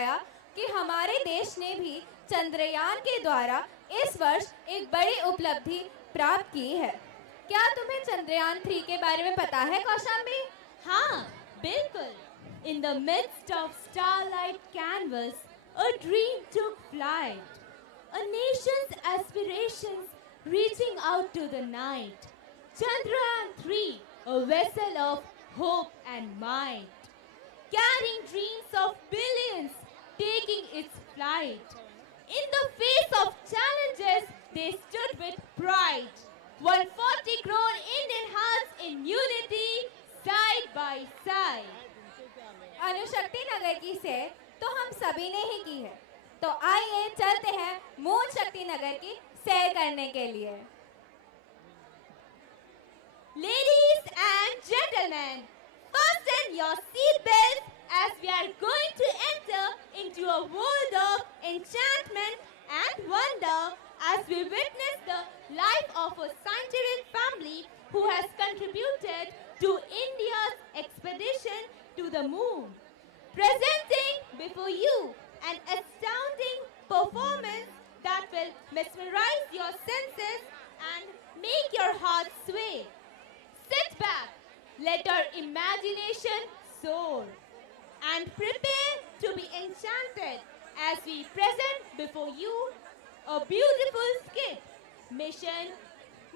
बताया कि हमारे देश ने भी चंद्रयान के द्वारा इस वर्ष एक बड़ी उपलब्धि प्राप्त की है। क्या तुम्हें चंद्रयान 3 के बारे में पता है कौशाम्बी? हाँ, बिल्कुल। In the midst of starlight canvas, a dream took flight. A nation's aspirations reaching out to the night. Chandrayaan 3, a vessel of hope and might. Carrying dreams of billions, taking its flight. In the face of challenges, they stood with pride. 140 crore Indian hearts in unity, side by side. Anushakti नगर की सैर तो हम सभी ने ही की है, तो आइए चलते हैं मून शक्ति नगर की सैर करने के लिए। Ladies and gentlemen, fasten your seat belts as we are going to enter into a world of enchantment and wonder as we witness the life of a scientific family who has contributed to India's expedition to the moon. Presenting before you an astounding performance that will mesmerize your senses and make your heart sway. Sit back, let our imagination soar, and prepare to be enchanted as we present before you a beautiful skit. Mission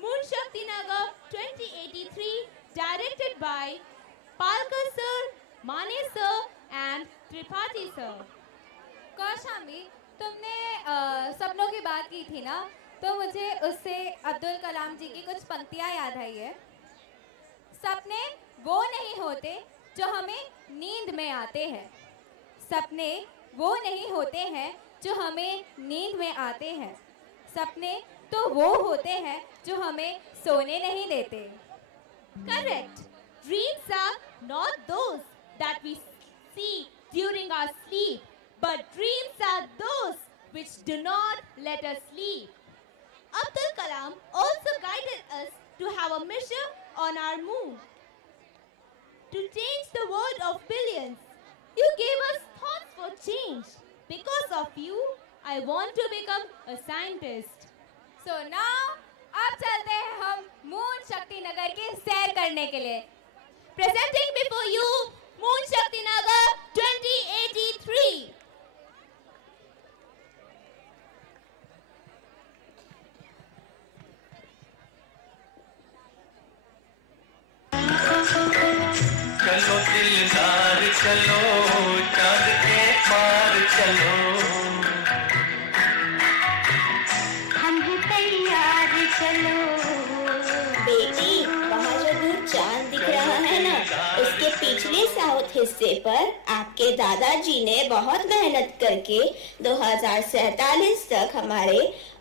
Moon Shakti Nagar 2083, directed by Palkar sir, Mane sir, and Tripathi sir. Kaushambi, तुमने सपनों की बात की थी ना, तो मुझे उससे अब्दुल कलाम जी की कुछ पंक्तियां याद आई है। सपने वो नहीं होते जो हमें नींद में आते हैं, सपने वो नहीं होते हैं जो हमें नींद में आते हैं, सपने तो वो होते हैं जो हमें सोने नहीं देते। Correct. Dreams are not those that we see during our sleep, but dreams are those which do not let us sleep. Abdul Kalam also guided us to have a mission on our moon to change the world of billions. You gave us thoughts for change. Because of you, I want to become a scientist. So now, अब चलते हैं हम moon Shakti Nagar की सैर करने के लिए। Presenting before you Moon Shakti Nagar 2083. चलो दिलदार चलो, चांद के पार चलो, हम भी तैयार चलो। बेटी, वहाँ जो दूर चांद दिख रहा है ना, उसके पिछले साउथ हिस्से पर आपके दादाजी ने बहुत मेहनत करके 2047 तक हमारे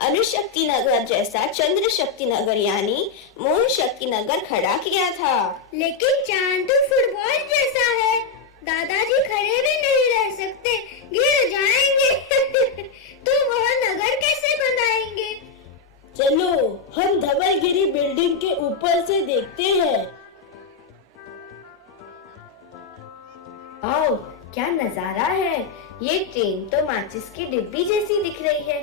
अणुशक्ति नगर जैसा चंद्र शक्ति नगर यानी मून शक्ति नगर खड़ा किया था। लेकिन चांद तो फुटबॉल जैसा है, दादाजी खड़े भी नहीं रह सकते, गिर जाएंगे। तो वह नगर कैसे बनाएंगे? चलो हम धवलगिरी बिल्डिंग के ऊपर से देखते हैं। आओ, क्या नजारा है। ये ट्रेन तो माचिस की डिब्बी जैसी दिख रही है।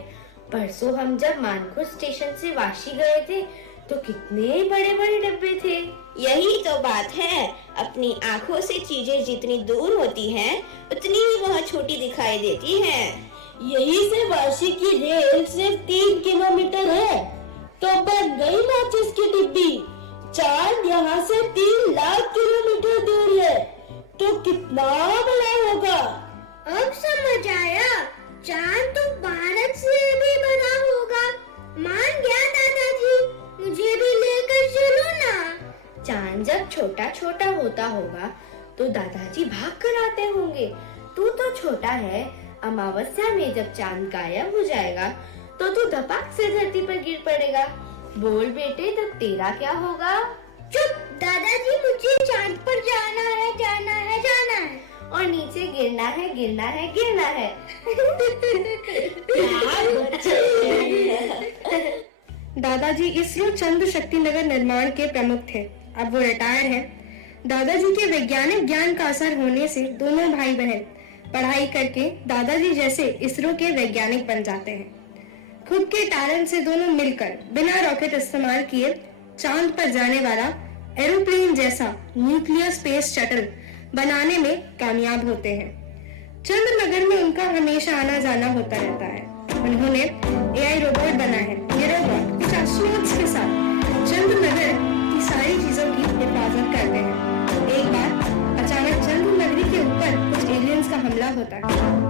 परसों हम जब मानखुर स्टेशन से वाशी गए थे तो कितने बड़े बड़े डब्बे थे। यही तो बात है, अपनी आँखों से चीजें जितनी दूर होती हैं, उतनी ही वह छोटी दिखाई देती हैं। यही से वाशी की रेल सिर्फ 3 किलोमीटर है, तो बन गई माचिस की डिब्बी। चांद यहाँ से 3 लाख किलोमीटर दूर है, तो कितना बड़ा होगा। अब समझ आया, चांद तो भारत से भी बड़ा होगा। मान गया दादाजी, मुझे भी लेकर चलो ना। चांद जब छोटा छोटा होता होगा तो दादाजी भाग कर आते होंगे। तू तो छोटा है, अमावस्या में जब चांद गायब हो जाएगा तो तू धपाक से धरती पर गिर पड़ेगा। बोल बेटे, तब तेरा क्या होगा? चुप दादाजी, मुझे चांद पर जाना है, जाना है, जाना है। और नीचे गिरना है, गिरना है, गिरना है। दादाजी इसरो चंद्र शक्ति नगर निर्माण के प्रमुख थे, अब वो रिटायर्ड हैं। दादाजी के वैज्ञानिक ज्ञान का असर होने से दोनों भाई बहन पढ़ाई करके दादाजी जैसे इसरो के वैज्ञानिक बन जाते हैं। खुद के टैलेंट से दोनों मिलकर बिना रॉकेट इस्तेमाल किए चांद पर जाने वाला एरोप्लेन जैसा न्यूक्लियर स्पेस शटल बनाने में कामयाब होते हैं। चंद्रनगर में उनका हमेशा आना जाना होता रहता है। उन्होंने एआई रोबोट बना है। ये रोबोट कुछ एस्ट्रोनॉट्स के साथ चंद्रनगर की सारी चीजों की हिफाजत करते हैं। एक बार अचानक चंद्रनगरी के ऊपर कुछ एलियंस का हमला होता है।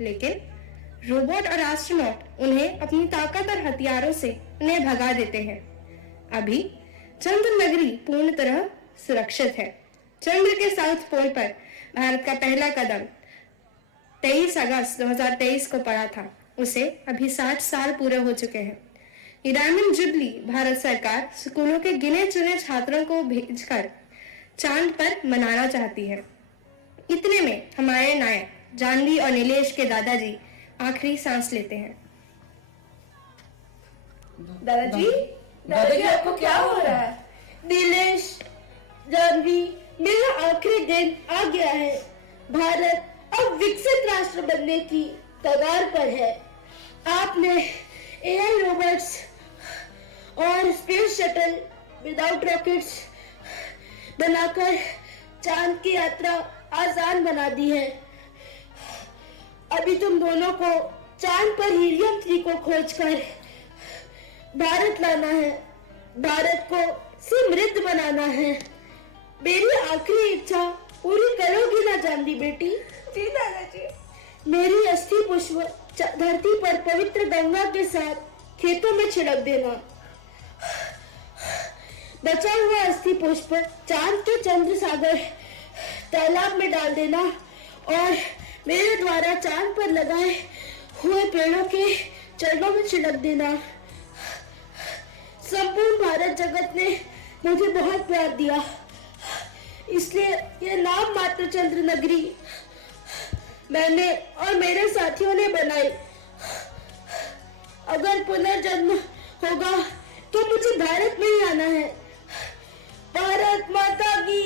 लेकिन रोबोट और एस्ट्रोनॉट उन्हें अपनी ताकत और हथियारों से उन्हें भगा देते हैं। अभी चंद्रनगरी पूर्ण तरह सुरक्षित है। चंद्र के साउथ पोल पर भारत का पहला कदम 23 अगस्त 2023 को पड़ा था। उसे अभी 60 साल पूरे हो चुके हैं। ये डायमंड जुबली भारत सरकार स्कूलों के गिने चुने छात्रों को भेजकर चांद पर मनाना चाहती है। इतने में हमारे नायक जानवी और नीलेश के दादाजी आखिरी सांस लेते हैं। दादाजी आपको क्या हो रहा है? नीलेश, जानवी, मेरा आखिरी दिन आ गया है। भारत अब विकसित राष्ट्र बनने की कगार पर है। आपने एआई रोबोट्स और स्पेस शटल विदाउट रॉकेट्स बनाकर चांद की यात्रा आसान बना दी है। अभी तुम दोनों को चांद पर हीलियम 3 को खोजकर भारत लाना है। भारत को समृद्ध बनाना है। मेरी आखिरी इच्छा पूरी करोगी ना जानवी बेटी? जी दादाजी। मेरी अस्थि पुष्प धरती पर पवित्र गंगा के साथ खेतों में छिड़क देना। बचा हुआ अस्थि पुष्प चांद के चंद्र सागर तालाब में डाल देना और मेरे द्वारा चांद पर लगाए हुए पेड़ों के चरणों में छिड़क देना। संपूर्ण भारत जगत ने मुझे बहुत प्यार दिया, इसलिए ये नाम मात्र चंद्रनगरी मैंने और मेरे साथियों ने बनाई। अगर पुनर्जन्म होगा तो मुझे भारत में ही आना है। भारत माता की।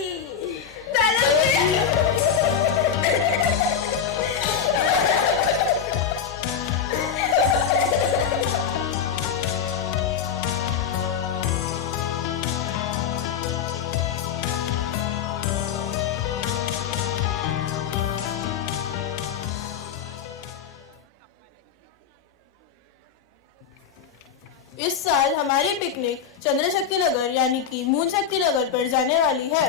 इस साल हमारी पिकनिक चंद्र शक्ति नगर यानी कि मून शक्ति नगर पर जाने वाली है।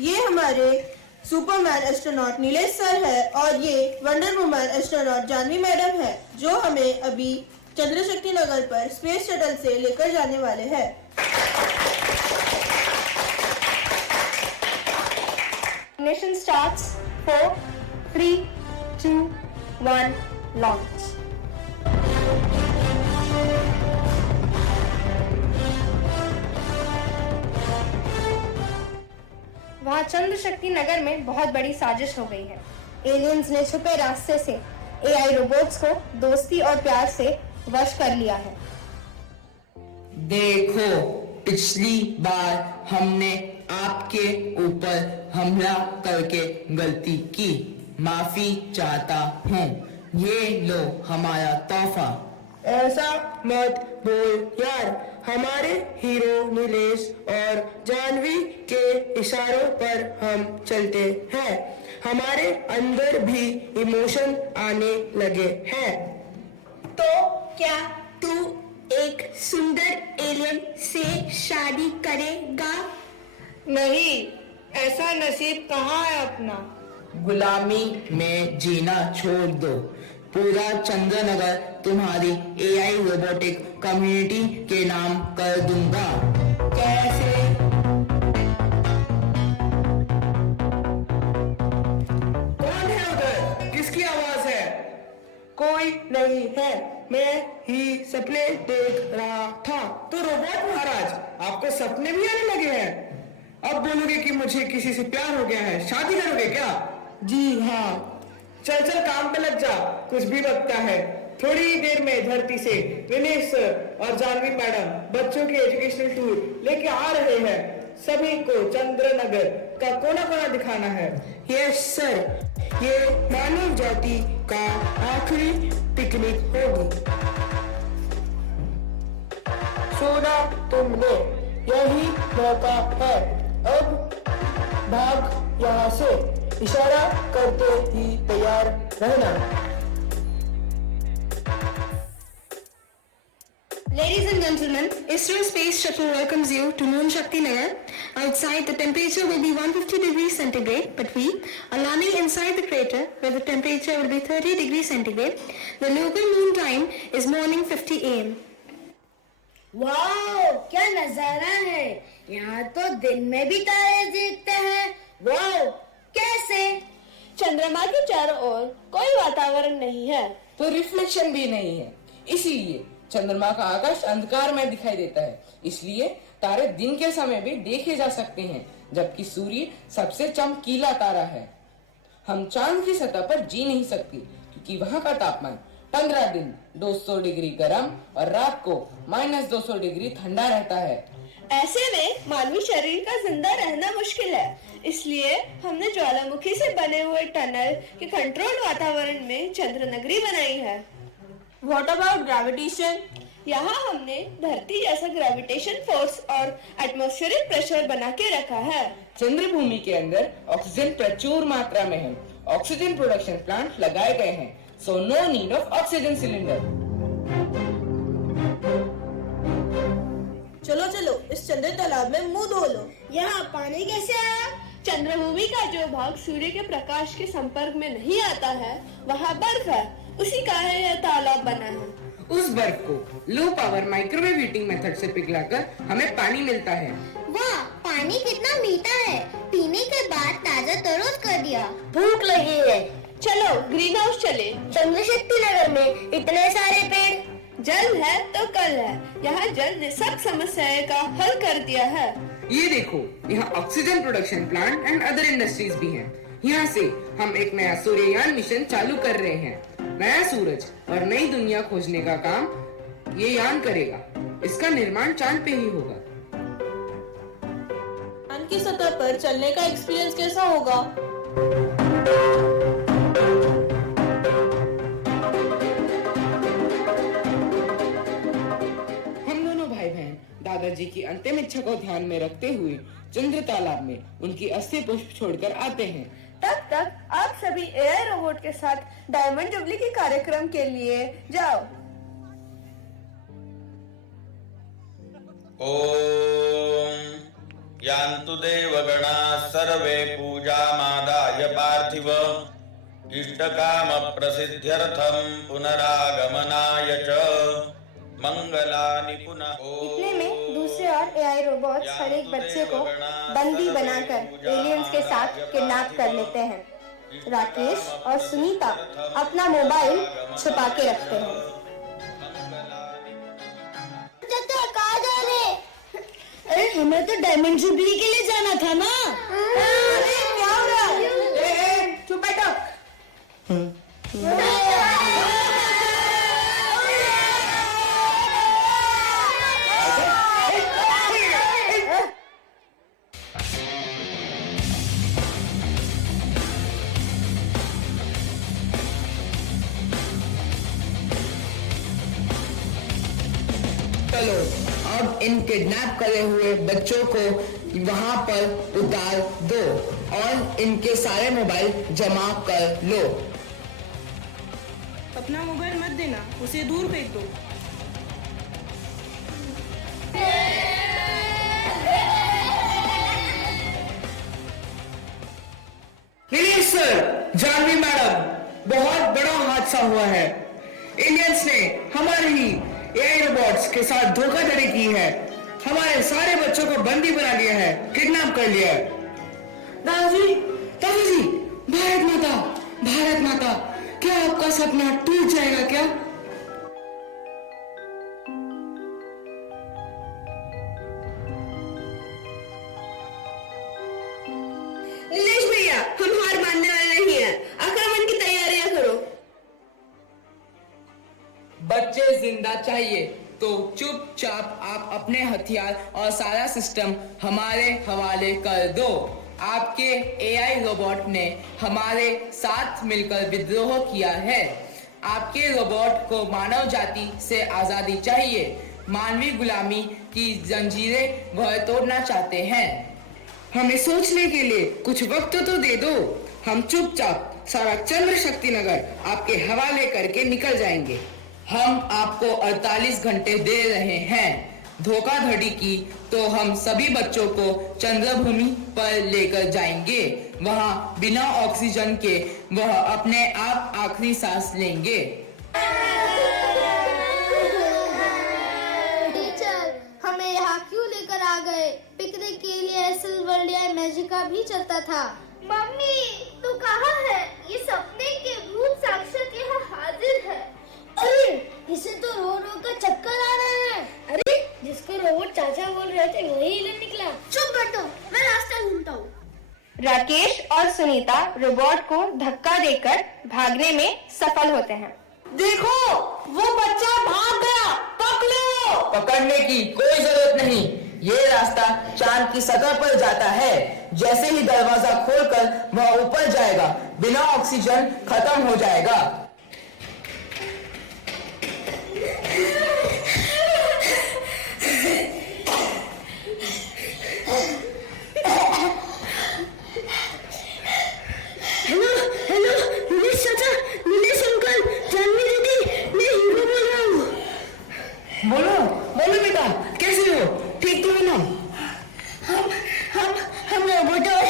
ये हमारे सुपरमैन एस्ट्रोनॉट नीलेश सर है और ये wonder woman astronaut Janvi madam है, जो हमें अभी चंद्र शक्ति नगर पर स्पेस शटल से लेकर जाने वाले हैं। Ignition starts. 4, 3, 2, 1, launch. वहाँ चंद्र शक्ति नगर में बहुत बड़ी साजिश हो गई है। एलियंस ने छुपे रास्ते से एआई रोबोट्स को दोस्ती और प्यार से वश कर लिया है। देखो, पिछली बार हमने आपके ऊपर हमला करके गलती की, माफी चाहता हूँ। ये लो हमारा तोहफा। ऐसा मत बोल यार, हमारे हीरो नीलेश और जानवी के इशारों पर हम चलते हैं। हमारे अंदर भी इमोशन आने लगे हैं। तो क्या तू एक सुंदर एलियन से शादी करेगा? नहीं, ऐसा नसीब कहाँ है अपना। गुलामी में जीना छोड़ दो। पूरा चंद्रनगर तुम्हारी एआई रोबोटिक कम्युनिटी के नाम कर दूंगा। कैसे? कौन है उधर? किसकी आवाज है? कोई नहीं है, मैं ही सपने देख रहा था। तो रोबोट महाराज, आपको सपने भी आने लगे हैं? अब बोलोगे कि मुझे किसी से प्यार हो गया है, शादी करोगे क्या? जी हाँ। चल चल काम पे लग जा, कुछ भी वक्ता है। थोड़ी ही देर में धरती से विनय सर और जानवी मैडम बच्चों के एजुकेशनल टूर लेके आ रहे हैं। सभी को चंद्रनगर का कोना कोना दिखाना है। यस सर, ये मानव जाति का आखिरी पिकनिक होगी। सोना तुमने, यही मौका है, अब भाग यहाँ से। इशारा करते ही तैयार रहना। Ladies and gentlemen, ISRO Space Shuttle welcomes you to Moon Shakti Nagar. Outside, the temperature will be 150 degrees centigrade, but we are landing inside the crater where the temperature will be 30 degrees centigrade. The local moon time is morning 50 AM. Wow, क्या नजारा है! यहाँ तो दिन में भी तारे दिखते हैं। वाओ, कैसे? चंद्रमा के चारों ओर कोई वातावरण नहीं है, तो रिफ्लेक्शन भी नहीं है, इसीलिए चंद्रमा का आकाश अंधकार में दिखाई देता है। इसलिए तारे दिन के समय भी देखे जा सकते हैं, जबकि सूर्य सबसे चमकीला तारा है। हम चांद की सतह पर जी नहीं सकते, क्योंकि वहाँ का तापमान 15 दिन 200 डिग्री गर्म और रात को -200 डिग्री ठंडा रहता है। ऐसे में मानवीय शरीर का जिंदा रहना मुश्किल है। इसलिए हमने ज्वालामुखी से बने हुए टनल के कंट्रोल्ड वातावरण में चंद्रनगरी बनाई है। What about gravitation? यहाँ हमने धरती जैसा ग्रेविटेशन फोर्स और एटमॉस्फेरिक प्रेशर बना के रखा है। चंद्र भूमि के अंदर ऑक्सीजन प्रचुर मात्रा में है। ऑक्सीजन प्रोडक्शन प्लांट लगाए गए हैं, so no need of oxygen cylinder. चलो चलो इस चंद्र तालाब में मुंह धो लो। यहाँ पानी कैसे आया? चंद्रभूमि का जो भाग सूर्य के प्रकाश के संपर्क में नहीं आता है, वहाँ बर्फ है, उसी का यह तालाब बना है। उस बर्फ को low power microwave heating method से पिघलाकर हमें पानी मिलता है। वाह, पानी कितना मीठा है। पीने के बाद ताजा तरोज कर दिया। भूख लगी है। चलो ग्रीन हाउस चले। चंद्रशक्ति नगर में इतने सारे पेड़। जल है तो कल है, यहाँ जल ने सब समस्याएं का हल कर दिया है। ये देखो, यहाँ oxygen production plant and other industries भी हैं। यहाँ से हम एक नया सूर्ययान मिशन चालू कर रहे हैं। नया सूरज और नई दुनिया खोजने का काम ये यान करेगा। इसका निर्माण चांद पे ही होगा। चांद की सतह पर चलने का एक्सपीरियंस कैसा होगा? हम दोनों भाई बहन दादाजी की अंतिम इच्छा को ध्यान में रखते हुए चंद्र तालाब में उनकी अस्थि पुष्प छोड़कर आते हैं। तब तक आप सभी एआई रोबोट के साथ डायमंड जुबली के कार्यक्रम के लिए जाओ। ओम यान्तु देवगणा सर्वे पूजामादाय पार्थिव इष्टकाम प्रसिद्ध्यर्थम पुनरागमनाय च मंगलानि पुनः। इतने में दूसरी ओर एआई रोबोट्स हर एक बच्चे को बंदी बनाकर एलियंस के साथ किडनैप कर लेते हैं। राकेश और सुनीता अपना मोबाइल छुपा के रखते हैं। कहाँ जा रहे? अरे हमें तो डायमंड जुबली के लिए जाना था ना। अरे क्या हो रहा है? चुप बैठो। चलो अब इन किडनैप करे हुए बच्चों को वहां पर उतार दो और इनके सारे मोबाइल जमा कर लो। अपना मोबाइल मत देना, उसे दूर फेंक दो। सर, जानवी मैडम, बहुत बड़ा हादसा हुआ है। एलियंस ने हमारे ही एआई रोबोट्स के साथ धोखाधड़ी की है। हमारे सारे बच्चों को बंदी बना लिया है, किडनैप कर लिया है। दादाजी, दादाजी, भारत माता, क्या आपका सपना टूट जाएगा क्या? नीलेश भैया, हम हार मानने वाले नहीं हैं। आक्रमण की तैयारियां करो। बच्चे जिंदा चाहिए तो चुपचाप आप अपने हथियार और सारा सिस्टम हमारे हवाले कर दो। आपके एआई रोबोट ने हमारे साथ मिलकर विद्रोह किया है। आपके रोबोट को मानव जाति से आजादी चाहिए। मानवीय गुलामी की जंजीरें वह तोड़ना चाहते हैं। हमें सोचने के लिए कुछ वक्त तो दे दो। हम चुपचाप सारा चंद्र शक्ति नगर आपके हवाले करके निकल जाएंगे। हम आपको 48 घंटे दे रहे हैं। धोखाधड़ी की तो हम सभी बच्चों को चंद्रभूमि पर लेकर जाएंगे। वहाँ बिना ऑक्सीजन के वह अपने आप आखिरी सांस लेंगे। टीचर, हमें यहाँ क्यों लेकर आ गए? पिकनिक के लिए सिल्वरलिया मैजिका भी चलता था। मम्मी, तू कहाँ है? ये सपने के भूत साक्षात यहाँ हाजिर है। अरे, इसे तो रो रो कर चक्कर आ रहे हैं। अरे, जिसको रोबोट चाचा बोल रहे थे वही इधर निकला। चुप बैठो, मैं रास्ता ढूंढता हूँ। राकेश और सुनीता रोबोट को धक्का देकर भागने में सफल होते हैं। देखो, वो बच्चा भाग गया, पकड़ो। पकड़ने की कोई जरूरत नहीं। ये रास्ता चांद की सतह पर जाता है। जैसे ही दरवाजा खोलकर वह ऊपर जाएगा, बिना ऑक्सीजन खत्म हो जाएगा। हेलो, नीलेश चाचा, नीलेश अंकल, जानवी दीदी, मैं हीरो बोल रहा हूँ। बोलो बेटा, कैसे हो? ठीक तो हो ना? हम रोबोट और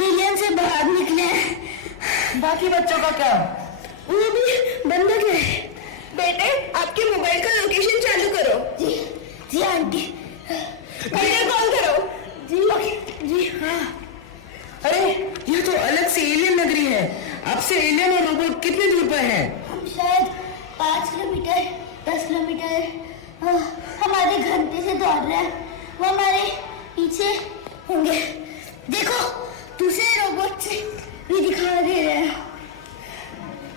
हीलियम से बाहर निकले हैं। बाकी बच्चों का क्या? वो भी बंधक है। बेटे, आपके मोबाइल का लोकेशन चालू करो। जी आंटी। वीडियो कॉल करो। जी हाँ। अरे, ये तो अलग से एलियन नगरी है। आपसे एलियन और रोबोट कितने दूर पर हैं? हम शायद 5 किलोमीटर, 10 किलोमीटर हमारे घंटे से दौड़ रहे हैं। वो हमारे पीछे होंगे। देखो, दूसरे रोबोट से भी दिखा दे रहे हैं।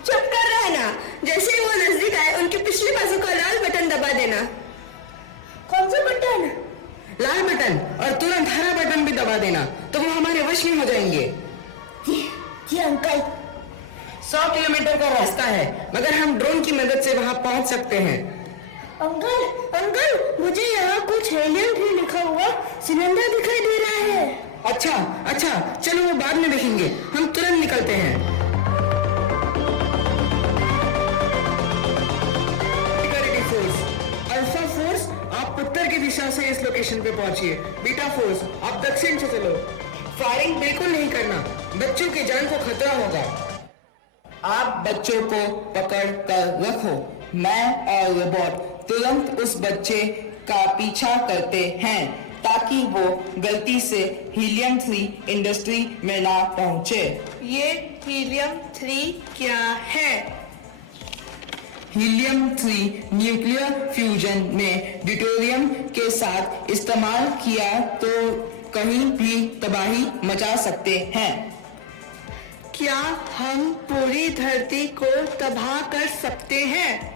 चुप कर रहना। जैसे ही वो नजदीक आए, उनके पिछले बाजू का लाल बटन दबा देना। कौन सा बटन? लाल बटन, और तुरंत हरा बटन भी दबा देना, तो वो हमारे वश में हो जाएंगे। जी अंकल। 100 किलोमीटर का रास्ता है, मगर हम ड्रोन की मदद से वहाँ पहुँच सकते हैं। अंकल, मुझे यहाँ कुछ हेलियम भी लिखा हुआ सिलेंडर दिखाई दे रहा है। अच्छा, चलो वो बाद में देखेंगे। हम तुरंत निकलते हैं। सिक्योरिटी फोर्स, अल्फा फोर्स, आप उत्तर की दिशा से इस लोकेशन पे पहुंचिए। बीटा फोर्स, आप दक्षिण से चलो। फायरिंग बिल्कुल नहीं करना, बच्चों की जान को खतरा होगा। आप बच्चों को पकड़ कर रखो। मैं और रोबोट तुरंत उस बच्चे का पीछा करते हैं ताकि वो गलती से हीलियम 3 इंडस्ट्री में ना पहुंचे। ये हीलियम 3 क्या है? हीलियम 3 न्यूक्लियर फ्यूजन में ड्यूटेरियम के साथ इस्तेमाल किया तो कहीं भी तबाही मचा सकते हैं। क्या हम पूरी धरती को तबाह कर सकते हैं?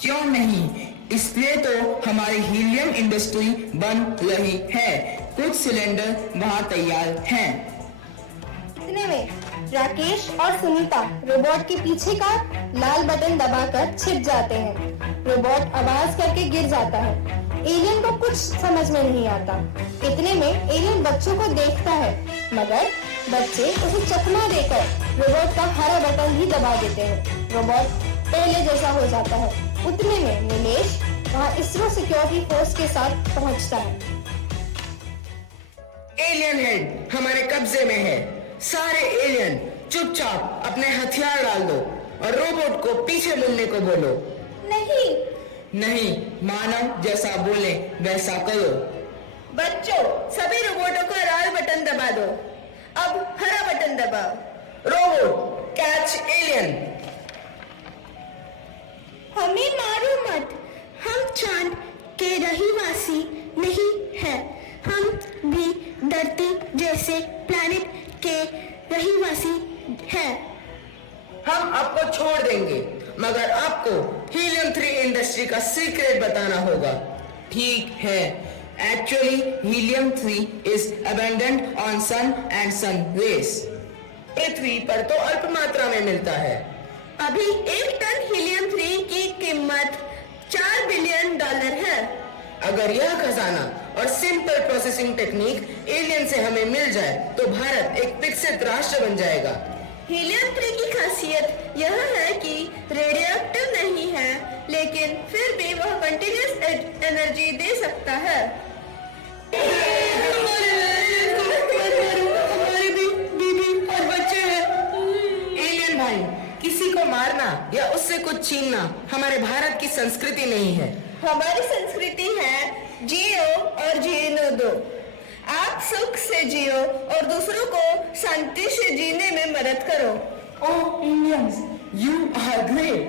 क्यों नहीं, इसलिए तो हमारी हीलियम इंडस्ट्री बन रही है। कुछ सिलेंडर वहाँ तैयार हैं। इतने में राकेश और सुनीता रोबोट के पीछे का लाल बटन दबाकर छिप जाते हैं। रोबोट आवाज करके गिर जाता है। एलियन को कुछ समझ में नहीं आता। इतने में एलियन बच्चों को देखता है, मगर बच्चे उसे चकमा देकर रोबोट का हरा बटन भी दबा देते हैं। रोबोट पहले जैसा हो जाता है। उतने में नीलेश वहाँ इसरो सिक्योरिटी फोर्स के साथ पहुँचता है। एलियन हेड हमारे कब्जे में है। सारे एलियन चुपचाप अपने हथियार डाल दो और रोबोट को पीछे मुड़ने को बोलो। नहीं, मानव जैसा बोले वैसा करो। बच्चों, सभी रोबोटों को लाल बटन दबा दो। अब हरा बटन दबाओ। Robot catch alien. हमें मारो मत, हम चांद के रहीवासी नहीं हैं। हम भी धरती जैसे प्लैनेट के रहीवासी हैं। हम आपको छोड़ देंगे, मगर आपको हीलियम 3 इंडस्ट्री का सीक्रेट बताना होगा। ठीक है, actually helium 3 is abundant on sun and sun rays. पृथ्वी पर तो अल्प मात्रा में मिलता है। अभी 1 टन हीलियम 3 की कीमत $4 बिलियन है। अगर यह खजाना और सिंपल प्रोसेसिंग टेक्निक एलियन से हमें मिल जाए तो भारत एक विकसित राष्ट्र बन जाएगा। हीलियम 3 की खासियत यह है कि रेडियोएक्टिव नहीं है, लेकिन फिर भी वह कंटीन्यूअस एनर्जी दे सकता है। हमारी भी बीबी और बच्चे हैं। एलियन भाई, किसी को मारना या उससे कुछ छीनना हमारे भारत की संस्कृति नहीं है। हमारी संस्कृति है जियो और जीने दो। आप सुख से जियो और दूसरों को शांति से जीने में मदद करो। ओह इंडियंस, यू आर ग्रेट।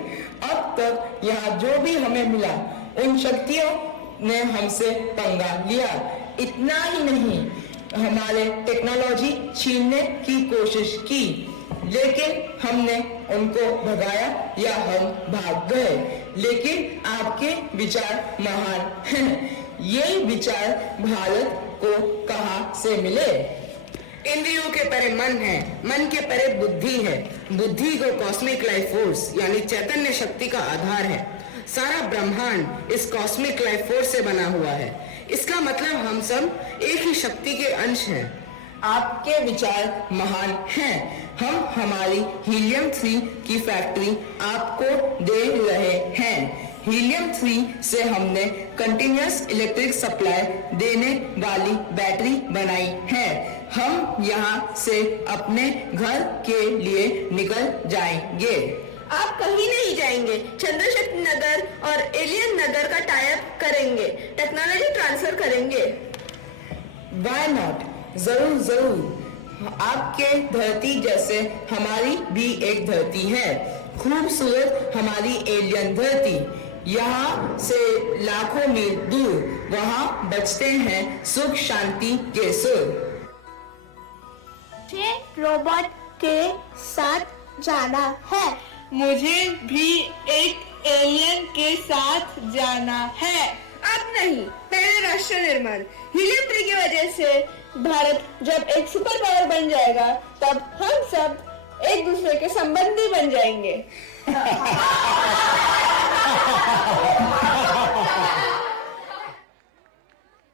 अब तक यहाँ जो भी हमें मिला उन शक्तियों ने हमसे पंगा लिया। इतना ही नहीं, हमारे टेक्नोलॉजी छीनने की कोशिश की, लेकिन हमने उनको भगाया या हम भाग गए। लेकिन आपके विचार महान हैं। ये विचार भारत को कहाँ से मिले? इंद्रियों के परे मन है, मन के परे बुद्धि है। बुद्धि को कॉस्मिक लाइफ फोर्स यानी चैतन्य शक्ति का आधार है। सारा ब्रह्मांड इस कॉस्मिक लाइफ फोर्स से बना हुआ है। इसका मतलब हम सब एक ही शक्ति के अंश हैं। आपके विचार महान हैं। हम हमारी हीलियम 3 की फैक्ट्री आपको दे रहे हैं। हीलियम 3 से हमने कंटिन्यूअस इलेक्ट्रिक सप्लाई देने वाली बैटरी बनाई है। हम यहाँ से अपने घर के लिए निकल जाएंगे। आप कहीं नहीं जाएंगे। चंद्रशक्ति नगर और एलियन नगर का टाई अप करेंगे, टेक्नोलॉजी ट्रांसफर करेंगे। Why not? जरूर जरूर। आपके धरती जैसे हमारी भी एक धरती है, खूबसूरत हमारी एलियन धरती। यहाँ से लाखों मील दूर वहाँ बजते हैं सुख शांति के सुर। मुझे रोबोट के साथ जाना है। मुझे भी एक एलियन के साथ जाना है। अब नहीं, पहले राष्ट्र निर्माण। हीलियम 3 की वजह से भारत जब एक सुपर पावर बन जाएगा, तब हम सब एक दूसरे के संबंधी बन जाएंगे।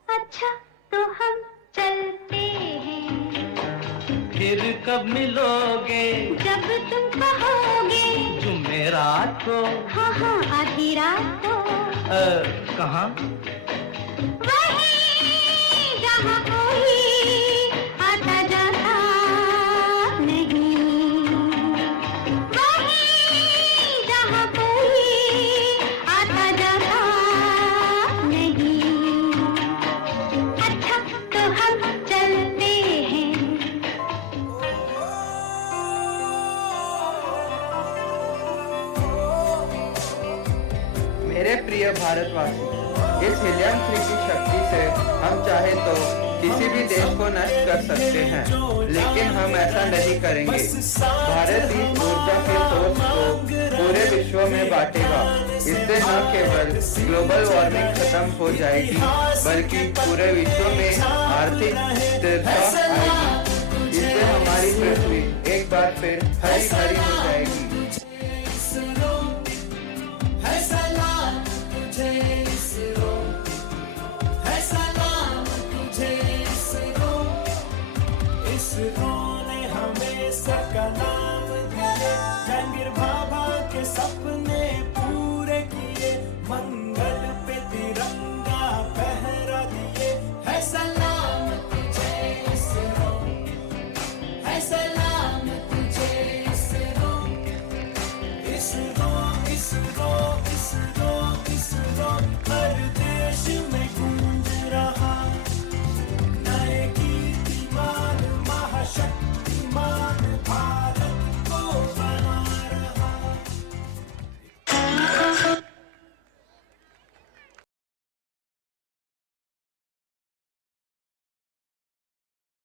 अच्छा तो हम चलते हैं, फिर कब मिलोगे? जब तुम कहोगे। जुमेरात को? हाँ हाँ, आधी रात को। कहाँ? वहीं जहाँ कोई आता जाता नहीं, वहीं जहाँ कोई आता जाता नहीं। अच्छा तो हम चलते हैं। मेरे प्रिय भारतवासी, इस हीलियम 3 की शक्ति से हम चाहे तो किसी भी देश को नष्ट कर सकते हैं, लेकिन हम ऐसा नहीं करेंगे। भारत इस ऊर्जा के सोर्स को पूरे विश्व में बांटेगा। इससे न केवल ग्लोबल वार्मिंग खत्म हो जाएगी, बल्कि पूरे विश्व में आर्थिक स्थिरता आएगी। इससे हमारी पृथ्वी एक बार फिर हरी भरी